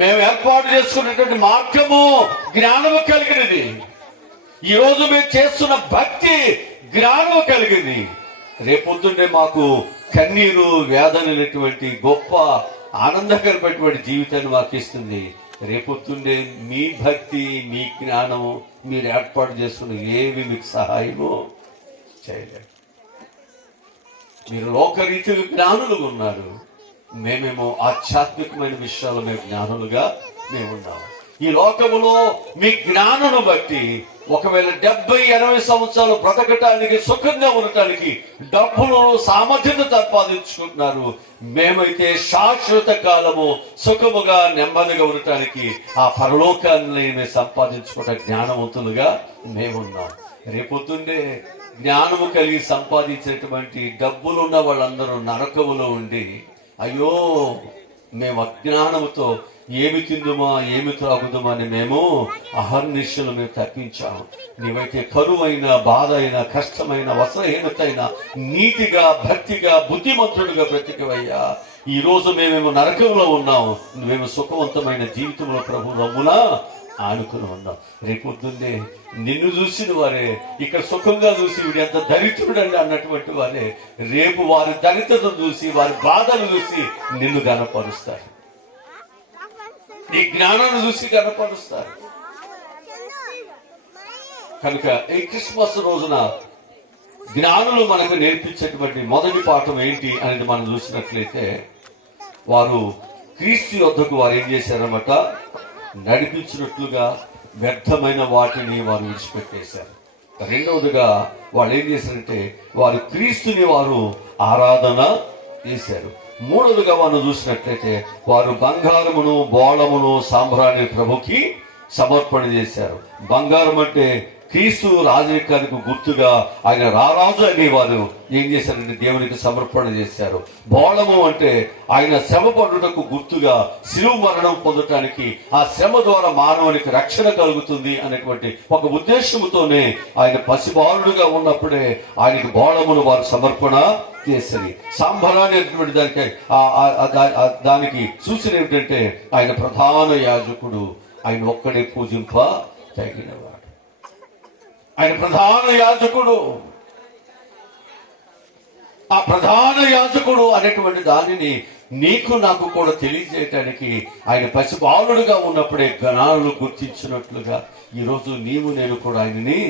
మేము ఏర్పాటు చేసుకున్నటువంటి మార్గము జ్ఞానము కలిగినది. ఈ రోజు మేము చేస్తున్న భక్తి జ్ఞానము కలిగింది. రేపొద్దుంటే మాకు కన్నీరు వేదనటువంటి గొప్ప ఆనందకరమైనటువంటి జీవితాన్ని మాకు ఇస్తుంది. రేపొద్దుండే మీ భక్తి, మీ జ్ఞానము మీరు ఏర్పాటు చేసుకున్న ఏవి మీకు సహాయము చేయలేదు. మీరు లోకరీతిగా జ్ఞానులుగా ఉన్నారు, మేమేమో ఆధ్యాత్మికమైన విషయాలు మేము జ్ఞానులుగా మేమున్నాము. ఈ లోకములో మీ జ్ఞానను బట్టి ఒకవేళ 70-80 సంవత్సరాలు బ్రతకటానికి, సుఖంగా ఉండటానికి డబ్బులు సామర్థ్యత సంపాదించుకుంటున్నారు. మేమైతే శాశ్వత కాలము సుఖముగా నెమ్మదిగా ఉండటానికి ఆ పరలోకాన్ని మేము సంపాదించుకుంటే జ్ఞానవంతులుగా మేమున్నాం. రేపొద్దుండే జ్ఞానము కలిగి సంపాదించేటువంటి డబ్బులున్న వాళ్ళందరూ నరకములో ఉండి, అయ్యో మేము అజ్ఞానముతో ఏమి తిందుమా ఏమి త్రాగుదామా అని మేము అహర్నిశలు మేము తప్పించాము. నీవైతే కరువైన, బాధ అయిన, కష్టమైన, వస్త్రహీనత అయినా నీతిగా, భక్తిగా, బుద్ధిమంతుడుగా బ్రతికవయ్యా. ఈ రోజు మేమేమో నరకంలో ఉన్నాము, నువ్వేమో సుఖవంతమైన జీవితంలో ప్రభు రమ్మునా ఆనుకుని ఉన్నాం. రేపొద్దున్నే నిన్ను చూసిన వారే ఇక్కడ సుఖంగా చూసి వీడు ఎంత దరిద్రుడండి అన్నటువంటి వారే రేపు వారి దరిద్రతను చూసి, వారి బాధలు చూసి నిన్ను గనపరుస్తారు, నీ జ్ఞానాన్ని చూసి గనపరుస్తారు. కనుక ఈ క్రిస్మస్ రోజున జ్ఞానులు మనకు నేర్పించేటువంటి మొదటి పాఠం ఏంటి అనేది మనం చూసినట్లయితే, వారు క్రీస్తు యొద్దకు వారు ఏం చేశారన్నమాట, నడిపించినట్లుగా వ్యర్థమైన వాటిని వారు విడిచిపెట్టేశారు. రెండవదిగా వాళ్ళు ఏం చేశారంటే వారు క్రీస్తుని వారు ఆరాధన చేశారు. మూడవదిగా మనం చూసినట్లయితే వారు బంగారమును, బోళమును, సాంబ్రాణి ప్రభుకి సమర్పణ చేశారు. బంగారం అంటే క్రీస్తు రాజరికానికి గుర్తుగా ఆయన రారాజు అని వారు ఏం చేశారంటే దేవునికి సమర్పణ చేశారు. బోళము అంటే ఆయన శ్రమ పడుటకు గుర్తుగా శిలువ మరణం పొందటానికి, ఆ శ్రమ ద్వారా మానవునికి రక్షణ కలుగుతుంది అనేటువంటి ఒక ఉద్దేశంతోనే ఆయన పసిబాలుడుగా ఉన్నప్పుడే ఆయనకి బోళమును వారు సమర్పణ చేశారు. సాంబరాన్ని అనేటువంటి దానికి సూచన ఏమిటంటే ఆయన ప్రధాన యాజకుడు, ఆయన ఒక్కడే పూజింప తగినవాడు, ఆయన ప్రధాన యాజకుడు. ఆ ప్రధాన యాజకుడు అనేటువంటి దానిని నీకు నాకు కూడా తెలియజేయటానికి ఆయన పసిబాలుడుగా ఉన్నప్పుడే గణాలను గుర్తించినట్లుగా ఈరోజు నీవు నేను కూడా ఆయనని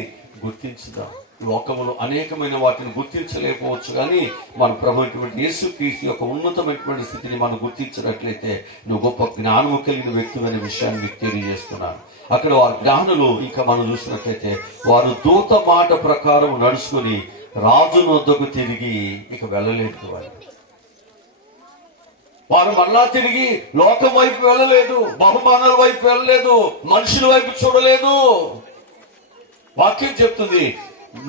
గుర్తించుదాం. లోకములో అనేకమైన వాటిని గుర్తించలేకపోవచ్చు, కానీ మన ప్రభుత్వ యేసుక్రీస్తు యొక్క ఉన్నతమైనటువంటి స్థితిని మనం గుర్తించినట్లయితే నువ్వు గొప్ప జ్ఞానము కలిగిన వ్యక్తులు అనే విషయాన్ని మీకు తెలియజేస్తున్నాను. అక్కడ వారి జ్ఞానులు ఇంకా మనం చూసినట్లయితే వారు దూత మాట ప్రకారం నడుచుకుని రాజు వద్దకు తిరిగి ఇక వెళ్ళలేదు. వారు మళ్ళా తిరిగి లోకం వైపు వెళ్ళలేదు, బహుమానాల వైపు వెళ్ళలేదు, మనుషుల వైపు చూడలేదు. వాక్యం చెప్తుంది,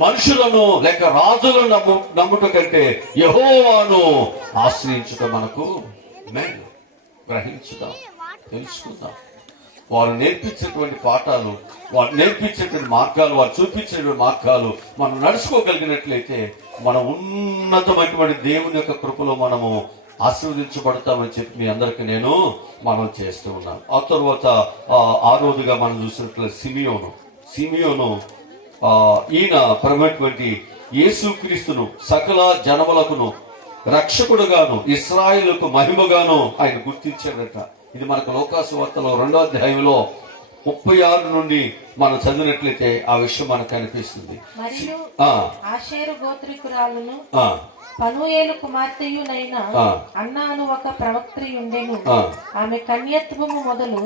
మనుషులను లేక రాజులను నమ్ముట కంటే యెహోవాను ఆశ్రయించుట మనకు మేలు. గ్రహించుదాం, తెలుసుకుందాం. వారు నేర్పించేటువంటి పాఠాలు, వారు నేర్పించేటువంటి మార్గాలు, వారు చూపించేటువంటి మార్గాలు మనం నడుచుకోగలిగినట్లయితే మన ఉన్నతమైనటువంటి దేవుని యొక్క కృపలో మనము ఆశీర్వదించబడతామని చెప్పి మీ అందరికి నేను మనం చేస్తూ ఉన్నాను. ఆ తర్వాత ఆరోదుగా మనం చూసినట్లు సిమియోను ఈయన పరమైనటువంటి యేసుక్రీస్తును సకల జనములకును రక్షకుడుగాను ఇశ్రాయేలుకు మహిమగాను ఆయన గుర్తించాడట. ఇది మనకు లోకాసు వార్తలో 2వ అధ్యాయంలో 36 నుండి మనం చదివినట్లయితే ఆ విషయం మనకు కనిపిస్తుంది. మరియు ఆషేరు గోత్రికురాలును పనూయేలు కుమార్తెయునైన అన్నా అను ఒక ప్రవక్త్రి ఉండెను. ఆమె కన్యత్వము మొదలు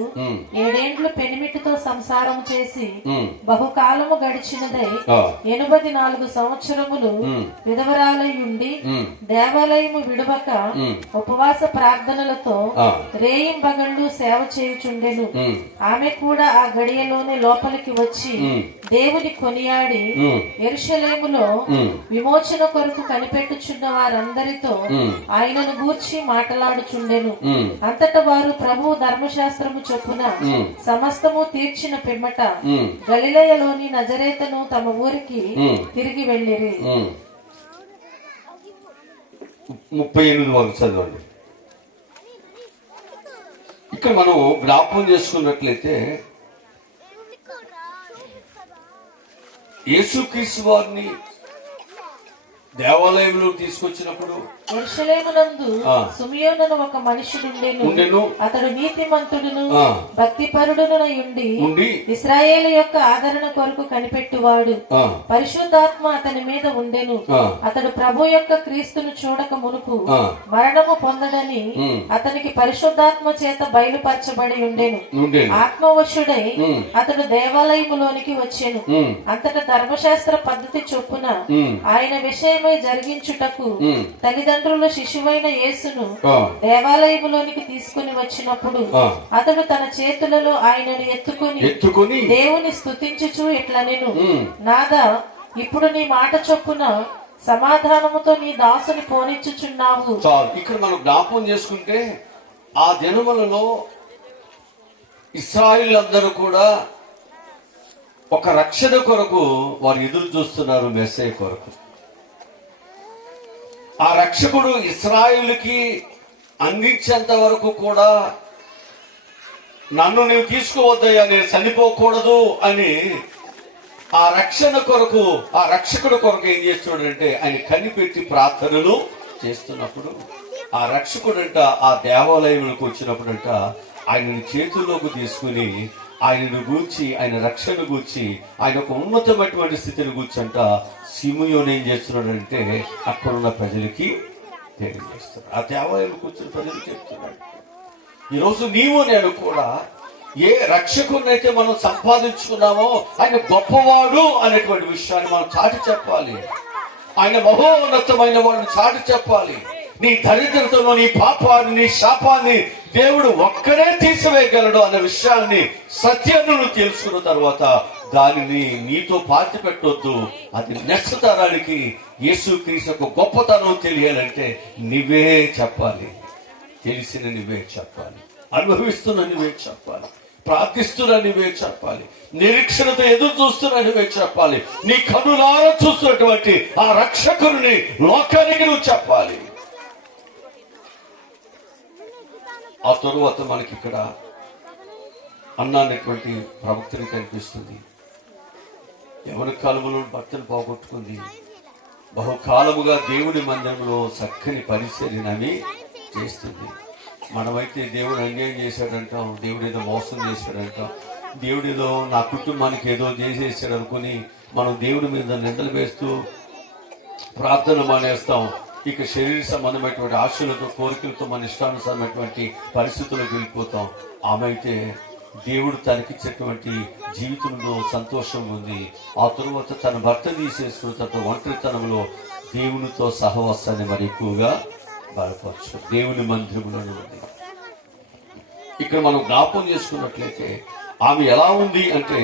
7 ఏండ్లు పెనిమిటితో సంసారం చేసి బహుకాలము గడిచినదై 84 సంవత్సరములు విధవరాలై ఉండి దేవాలయము విడవక ఉపవాస ప్రార్థనలతో రేయింబగళ్ళు సేవ చేయుచుండెను. ఆమె కూడా ఆ గడియలోనే లోపలికి వచ్చి దేవుని కొనియాడి యెరూషలేములో విమోచన కొరకు కనిపెట్టుచున్న వారందరితో ఆయనను గూర్చి మాట్లాడుచుండెను. అంతట వారు ప్రభు ధర్మశాస్త్రము చొప్పున సమస్తము తీర్చిన పిమ్మట గలిలయలోని నజరేతను తమ ఊరికి తిరిగి వెళ్ళిరి. 38 వరకు చదవండి. ఇక్కడ మనం జ్ఞాపకం చేసుకున్నట్లయితే యేసుక్రీస్తు వారిని దేవాలయంలో తీసుకొచ్చినప్పుడు యెరూషలేమునందు సిమియోను ఒక మనుషుడుండెను. అతడు నీతిమంతుడును భక్తిపరుడునై ఉండి ఇశ్రాయేలు యొక్క ఆదరణ కొరకు కనిపెట్టువాడు. పరిశుద్ధాత్మ అతని మీద ఉండెను. అతడు ప్రభు యొక్క క్రీస్తును చూడక మునుపు మరణము పొందడని అతనికి పరిశుద్ధాత్మ చేత బయలుపరచబడి ఉండెను. ఆత్మవశుడై అతడు దేవాలయములోనికి వచ్చెను. అంతటా ధర్మశాస్త్ర పద్ధతి చొప్పున ఆయన విషయమై జరిగించుటకు తల్లిదండ్రులు శిశువైన యేసును దేవాలయములోనికి తీసుకుని వచ్చినప్పుడు అతడు తన చేతులలో ఆయనను ఎత్తుకుని దేవుని స్తుతించుచు ఇట్లనెను, నాదా, ఇప్పుడు నీ మాట చొప్పున సమాధానముతో నీ దాసుని పోనిచ్చుచున్నావు. ఇక్కడ మనం జ్ఞాపకం చేసుకుంటే ఆ దినములలో ఇశ్రాయేలు అందరూ కూడా ఒక రక్షణ కొరకు వారు ఎదురు చూస్తున్నారు, మెస్సయ్య కొరకు. ఆ రక్షకుడు ఇశ్రాయేలుకి అందించేంత వరకు కూడా నన్ను నీవు తీసుకోవద్దయ్యా, నేను చనిపోకూడదు అని ఆ రక్షణ కొరకు, ఆ రక్షకుడు కొరకు ఏం చేస్తున్నాడంటే ఆయన కనిపెట్టి ప్రార్థనలు చేస్తున్నప్పుడు ఆ రక్షకుడంట ఆ దేవాలయంలోకి వచ్చినప్పుడంట ఆయనను చేతుల్లోకి తీసుకుని ఆయనను గూర్చి, ఆయన రక్షణ గూర్చి, ఆయన ఒక ఉన్నతమైనటువంటి స్థితిని గూర్చంట సిమియోను ఏం చేస్తున్నాడంటే అక్కడున్న ప్రజలకి తెలియజేస్తున్నాడు. ఆ దేవాలయంలో కూర్చుని ప్రజలకు చెప్తున్నాడు. ఈరోజు నీవు నేను కూడా ఏ రక్షకుడినైతే మనం సంపాదించుకున్నామో ఆయన గొప్పవాడు అనేటువంటి విషయాన్ని మనం చాటి చెప్పాలి. ఆయన మహోన్నతమైన వాడిని చాటి చెప్పాలి. నీ దరిద్రతలో నీ పాపాన్ని, నీ శాపాన్ని దేవుడు ఒక్కడే తీసివేయగలడు అనే విషయాన్ని, సత్యాన్ని నువ్వు తెలుసుకున్న తర్వాత దానిని నీతో పాతి పెట్టొద్దు. అది నెక్స్ట్ తరానికి యేసుక్రీస్తుకు గొప్పతనం తెలియాలంటే నువ్వే చెప్పాలి. తెలిసిన నువ్వే చెప్పాలి, అనుభవిస్తున్న నువ్వే చెప్పాలి, ప్రార్థిస్తున్న నువ్వే చెప్పాలి, నిరీక్షణతో ఎదురు చూస్తున్న నువ్వే చెప్పాలి. నీ కన్నులారా చూస్తున్నటువంటి ఆ రక్షకుని లోకానికి నువ్వు చెప్పాలి. ఆ తరువాత మనకి ఇక్కడ అన్న అనేటువంటి ప్రవక్తని కనిపిస్తుంది. యవన కాలములో భర్తను పోగొట్టుకుంది. బహుకాలముగా దేవుడి మందిరంలో చక్కని పరిచర్యని చేస్తుంది. మనమైతే దేవుడు అన్యాయం చేశాడంటాం, దేవుడు ఏదో మోసం చేశాడంటాం, దేవుడు ఏదో నా కుటుంబానికి ఏదో చేసేసాడు అనుకుని మనం దేవుడి మీద నిందలు వేస్తూ ప్రార్థన మానేస్తాం. ఇక శరీర సంబంధమైనటువంటి ఆశలతో, కోరికలతో మన ఇష్టానుసారమైనటువంటి పరిస్థితులకు వెళ్ళిపోతాం. ఆమె అయితే దేవుడు తనకిచ్చేటువంటి జీవితంలో సంతోషం ఉంది. ఆ తరువాత తన భర్త తీసేసుకున్న తర్వాత ఒంటరితనంలో దేవునితో సహవాసాన్ని మరి ఎక్కువగా బలపరచు. దేవుని మందిరంలోనే ఉంది. ఇక్కడ మనం జ్ఞాపకం చేసుకున్నట్లయితే ఆమె ఎలా ఉంది అంటే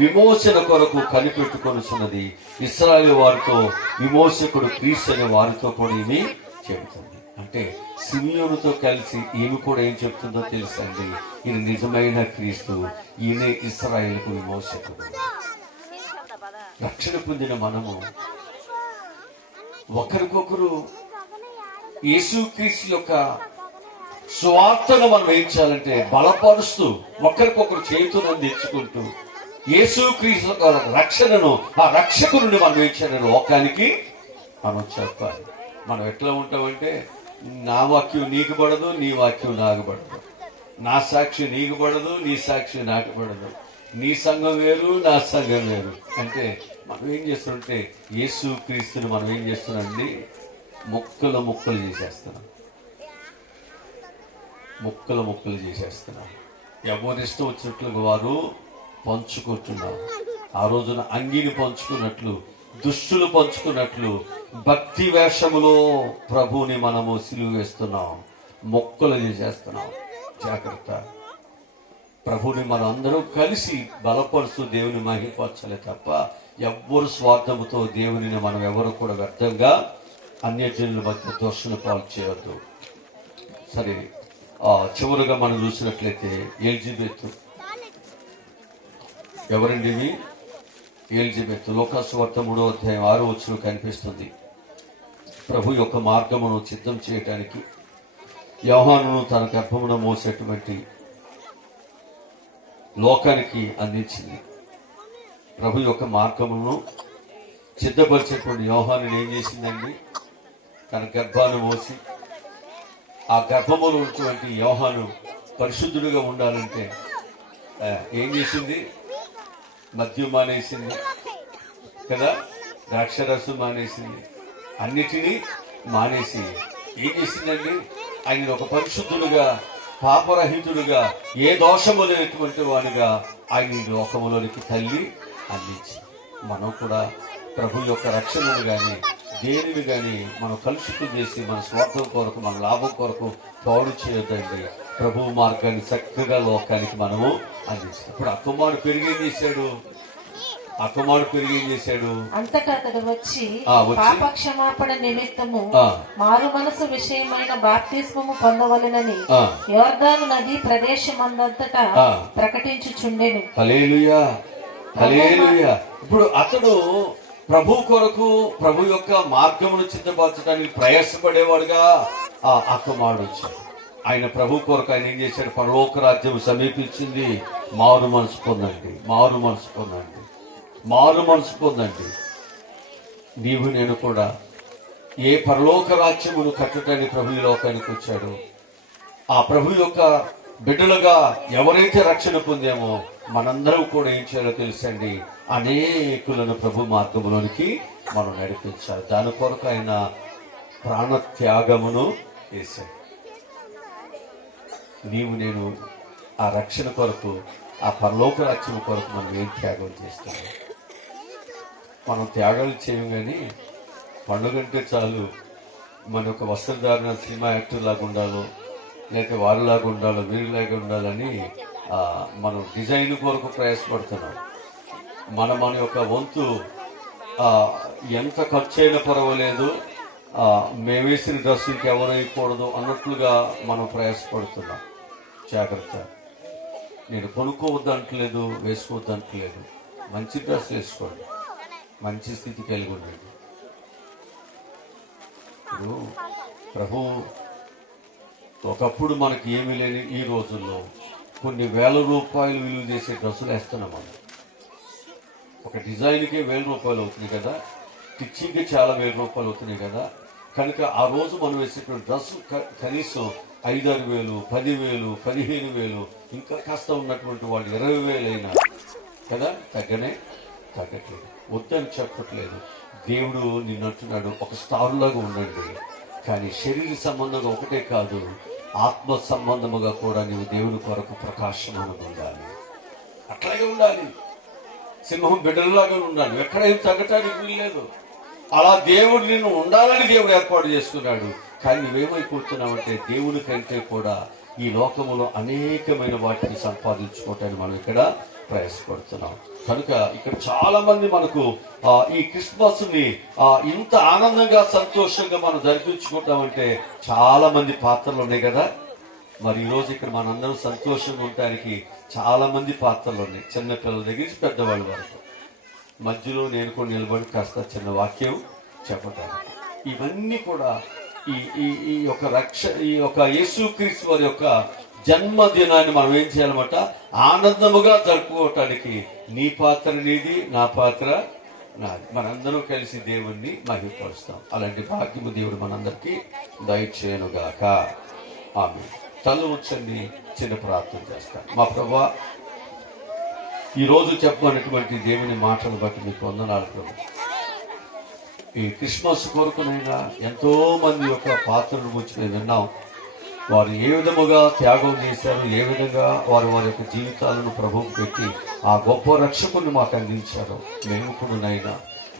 విమోచన కొరకు కనిపెట్టుకొనుచున్నది. ఇశ్రాయేలు వారితో విమోచకుడు క్రీస్తు అనే వారితో కూడా ఈమె చెబుతుంది. అంటే సిమియోనుతో కలిసి ఈమె కూడా ఏం చెప్తుందో తెలుసండి, ఈయన నిజమైన క్రీస్తు, ఈయనే ఇశ్రాయేలుకు విమోచకుడు. రక్షణ పొందిన మనము ఒకరికొకరు యేసుక్రీస్తు యొక్క స్వార్థను మనం ఏం చేయాలంటే బలపరుస్తూ ఒకరికొకరు చేతులను అందించుకుంటూ యేసుక్రీస్తు యొక్క రక్షణను, ఆ రక్షకుని మనం ఏం చేయాలి, లోకానికి మనం చెప్పాలి. మనం ఎట్లా ఉంటామంటే, నా వాక్యం నీకు పడదు, నీ వాక్యం నాకు పడదు, నా సాక్షి నీకు పడదు, నీ సాక్షి నాకు పడదు, నీ సంఘం వేరు, నా సంఘం వేరు అంటే మనం ఏం చేస్తుంటే యేసుక్రీస్తుని మనం ఏం చేస్తున్నామండి, ముక్కలు చేసేస్తున్నాం, ముక్కలు చేసేస్తున్నాం. ఎవరిష్టం వచ్చినట్లుగా వారు పంచుకుంటున్నారు. ఆ రోజున అంగీని పంచుకున్నట్లు, దుష్టులు పంచుకున్నట్లు భక్తి వేషములో ప్రభువుని మనము సిలువ వేస్తున్నాం, మొక్కలు చేసేస్తున్నాం. జాగ్రత్త. ప్రభుని మనం అందరం కలిసి బలపరుస్తూ దేవుని మహిమపరచాలి తప్ప ఎవ్వరు స్వార్థముతో దేవుని మనం ఎవరు కూడా వ్యర్థంగా అన్యజనుల మధ్య దోషణ పాలు చేయవద్దు. సరే, చివరిగా మనం చూసినట్లయితే ఎలిజబెత్. ఎవరండి ఇవి? ఎలిజబెత్. లోకాసు వార్త 3వ అధ్యాయం 6వ వచనం కనిపిస్తుంది. ప్రభు యొక్క మార్గమును సిద్ధం చేయడానికి యోహానును తన గర్భమున మోసేటువంటి లోకానికి అందించింది. ప్రభు యొక్క మార్గమును సిద్ధపరిచేటువంటి యోహానుని ఏం చేసిందండి, తన గర్భాన్ని మోసి ఆ గర్భములో ఉన్నటువంటి యోహాను పరిశుద్ధుడిగా ఉండాలంటే ఏం చేసింది, మద్యం మానేసింది కదా, ద్రాక్షరసం మానేసింది, అన్నిటినీ మానేసి ఏం చేసిందండి, ఆయన ఒక పరిశుద్ధుడుగా, పాపరహితుడుగా, ఏ దోషము లేనటువంటి వాడిగా ఆయన లోకములోనికి తల్లి అందించి, మనం కూడా ప్రభు యొక్క రక్షణను గాని దేనిని గాని మనం కలుషితం చేసి మన స్వార్థం కొరకు, మన లాభం కొరకు పాడు చేయొద్దండి. ప్రభు మార్గాన్ని చక్కగా లోకానికి మనము అందిస్తాం. ఇప్పుడు అక్కుమాడు పెరిగేం చేశాడు, అంతటా అతడు వచ్చి పాపక్షమాపణ నిమిత్తము మారు మనసు విషయమైన బాప్తిస్మము పొందవలెనని యోర్దాను నది ప్రదేశమందంతటా ప్రకటించుచుండెను. హల్లెలూయా, హల్లెలూయా. ఇప్పుడు అతడు ప్రభు కొరకు, ప్రభు యొక్క మార్గమును సిద్ధపరచడానికి ప్రయాసపడేవాడుగా ఆ కుమారుడు వచ్చాడు. ఆయన ప్రభు కొరకు ఆయన ఏం చేశాడు, పరలోక రాజ్యం సమీపించింది, మారు మనసు పొందండి, మారు మనసు పొందండి, మారు మనసు పొందండి. నీవు నేను కూడా ఏ పరలోక రాజ్యమును కట్టడానికి ప్రభు లోకానికి వచ్చాడు, ఆ ప్రభు యొక్క బిడ్డలుగా ఎవరైతే రక్షణ పొందామో మనందరం కూడా ఏం చేయాలో తెలుసండి, అనేకులను ప్రభు మార్గంలోనికి మనం నడిపించాలి. దాని కొరకు ఆయన ప్రాణ త్యాగమును చేశాడు. నీవు నేను ఆ రక్షణ కొరకు, ఆ పరలోక రక్షణ కొరకు మనం ఏం త్యాగం చేస్తాము? మనం త్యాగాలు చేయం, కానీ పండుగంటే చాలు మన యొక్క వస్త్రధారణ సినిమా యాక్టర్ లాగా ఉండాలో, లేకపోతే వారిలాగా ఉండాలో, వీరిలాగా ఉండాలని మనం డిజైన్ కొరకు ప్రయాసపడుతున్నాం. మన యొక్క వంతు ఎంత ఖర్చు అయినా పర్వాలేదు, మేము వేసిన డ్రెస్ ఇంకెవరు వేయకూడదు అన్నట్లుగా మనం ప్రయాసపడుతున్నాం. జాగ్రత్త. నేను కొనుక్కోవద్దంటలేదు, వేసుకోవద్దంటలేదు. మంచి డ్రెస్ వేసుకోండి, మంచి స్థితి కలిగి ఉండండి. ఇప్పుడు ప్రభు ఒకప్పుడు మనకి ఏమీ లేని ఈ రోజుల్లో కొన్ని వేల రూపాయలు విలువ చేసే డ్రెస్సులు వేస్తున్నాం. మనం ఒక డిజైన్కే ₹1000 అవుతుంది కదా, స్టిచ్చింగ్కి చాలా ₹1000 అవుతున్నాయి కదా. కనుక ఆ రోజు మనం వేసేటువంటి డ్రెస్సు కనీసం 5,000, 10,000, 15,000, ఇంకా కాస్త ఉన్నటువంటి వాళ్ళు 20,000 అయినా కదా, తగ్గట్లేదు. వద్దని చెప్పట్లేదు. దేవుడు నిన్ను అంటున్నాడు, ఒక స్టార్లాగా ఉండండి, కానీ శరీర సంబంధంగా ఒకటే కాదు, ఆత్మ సంబంధముగా కూడా నీవు దేవుని కొరకు ప్రకాశమానంగా ఉండాలి. అట్లాగే ఉండాలి. సింహం బిడ్డలలాగా ఉండాలి, ఎక్కడేం తగ్గటానికి వీల్లేదు. అలా దేవుడు నిన్ను ఉండాలని దేవుడు ఏర్పాటు చేసుకున్నాడు. కానీ నువ్వేమైపోతున్నావంటే దేవుని కంటే కూడా ఈ లోకములో అనేకమైన వాటిని సంపాదించుకోవటానికి మనం ఇక్కడ ప్రయాసపడుతున్నాం. కనుక ఇక్కడ చాలా మంది మనకు ఈ క్రిస్మస్ ని ఇంత ఆనందంగా, సంతోషంగా మనం జరిపించుకుంటామంటే చాలా మంది పాత్రలు ఉన్నాయి కదా. మరి ఈరోజు ఇక్కడ మనందరం సంతోషంగా ఉండటానికి చాలా మంది పాత్రలు ఉన్నాయి, చిన్నపిల్లల దగ్గర నుంచి పెద్దవాళ్ళ వరకు. మధ్యలో నేను కూడా నిలబడి కాస్త చిన్న వాక్యం చెప్పడానికి. ఇవన్నీ కూడా ఈ యొక్క ఈ యొక్క యేసుక్రీస్తు వారి యొక్క జన్మదినాన్ని మనం ఏం చేయాలన్నమాట, ఆనందముగా జరుపుకోవటానికి నీ పాత్ర నీది, నా పాత్ర నాది. మనందరూ కలిసి దేవుణ్ణి మహిమపరుస్తాం. అలాంటి భాగ్యము దేవుడు మనందరికీ దయచేయనుగాక. ఆమేన్. తల్లు వచ్చండి, చిన్న ప్రార్థన చేస్తాను. మా ప్రభువా, ఈ రోజు చెప్పనటువంటి దేవుని మాటలు బట్టి మీకు వందనాలు ప్రభు. ఈ క్రిస్మస్ కొరకునైనా ఎంతో మంది యొక్క పాత్రను గురించి మేము విన్నాం. వారు ఏ విధముగా త్యాగం చేశారు, ఏ విధంగా వారు వారి యొక్క జీవితాలను ప్రభువు పెట్టి ఆ గొప్ప రక్షకుని మాకు అందించారు. మేము కూడా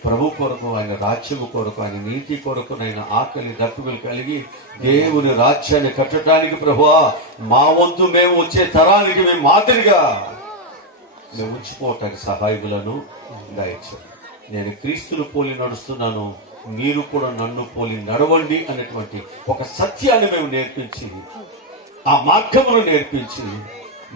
ప్రభు కొరకు, ఆయన రాజ్యము కొరకు, ఆయన నీతి కొరకునైనా ఆకలి దప్పులు కలిగి దేవుని రాజ్యాన్ని కట్టడానికి ప్రభువా, మా వంతు మేము వచ్చే తరానికి మేము మాదిరిగా మేము ఉంచిపోవటానికి సహాయములను దయచేయండి. నేను క్రీస్తును పోలి నడుస్తున్నాను, మీరు కూడా నన్ను పోలి నడవండి అనేటువంటి ఒక సత్యాన్ని మేము నేర్పించి, ఆ మార్గమును నేర్పించి,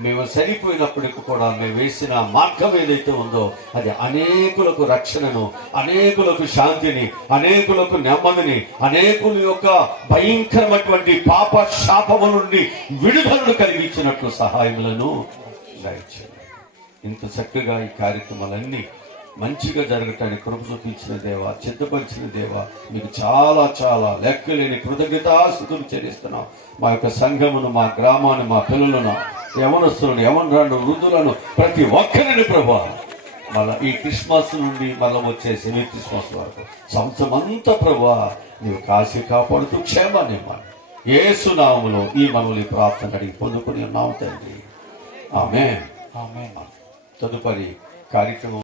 మేము సరిపోయినప్పటికీ కూడా మేము వేసిన మార్గం ఏదైతే ఉందో అది అనేకులకు రక్షణను, అనేకులకు శాంతిని, అనేకులకు నెమ్మదిని, అనేకుల యొక్క భయంకరమైనటువంటి పాప శాపము నుండి విడుదలను కలిగించినట్లు సహాయములను దయచేయండి. ఇంత చక్కగా ఈ కార్యక్రమాలన్నీ మంచిగా జరగటానికి కృప చూపించిన దేవా, సిద్ధపరిచిన దేవా, మీకు చాలా చాలా లెక్కలేని కృతజ్ఞతాస్తుతులు చెల్లిస్తున్నాం. మా యొక్క సంఘమును, మా గ్రామాన్ని, మా పిల్లలను, యవనస్తులను, యవనరాళ్ళు, వృద్ధులను, ప్రతి ఒక్కరిని ప్రభా, మళ్ళా ఈ క్రిస్మస్ నుండి మళ్ళీ వచ్చే సెమీ క్రిస్మస్ వరకు సంవత్సరం అంతా ప్రభా నీవు కాశీ కాపాడుతూ క్షేమాన్ని ఇవ్వాలి. యేసు నామములో ఈ మనవులు ప్రార్థన అడిగి పొందుకుని ఉన్నాము తండ్రి. ఆమేన్. తదుపరి కార్యక్రమం